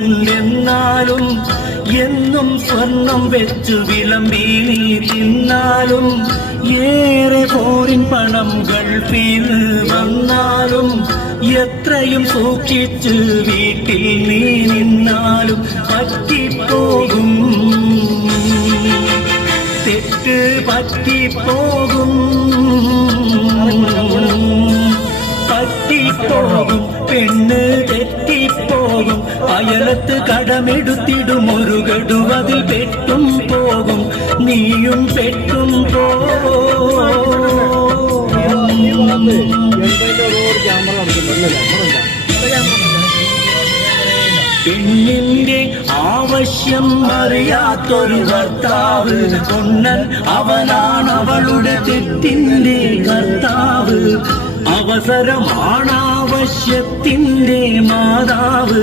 എന്നാലും എന്നും സ്വർണം വെച്ചു വിളമ്പി നീ തിന്നാലും ഏറെ പോരിൻ പണം ഗൾഫിൽ വന്നാലും എത്രയും സൂക്ഷിച്ച് വീട്ടിൽ നീ നിന്നാലും പറ്റിപ്പോകും, തെറ്റ് പറ്റിപ്പോകും, പറ്റിപ്പോകും, പെണ്ണ് തെറ്റിപ്പോകും, അയലത്ത് കടമെടുത്തിടും ഒരു ഗഡു അതിൽ പെട്ടും പോകും, നീയും പെട്ടും പെണ്ണിന്റെ ആവശ്യം അറിയാത്തൊരു ഭർത്താവ് കൊണ്ണൻ അവനാണ് അവളുടെ തെറ്റിന്റെ കർത്താവ്, അവസരമാണാവശ്യത്തിന്റെ മാതാവ്.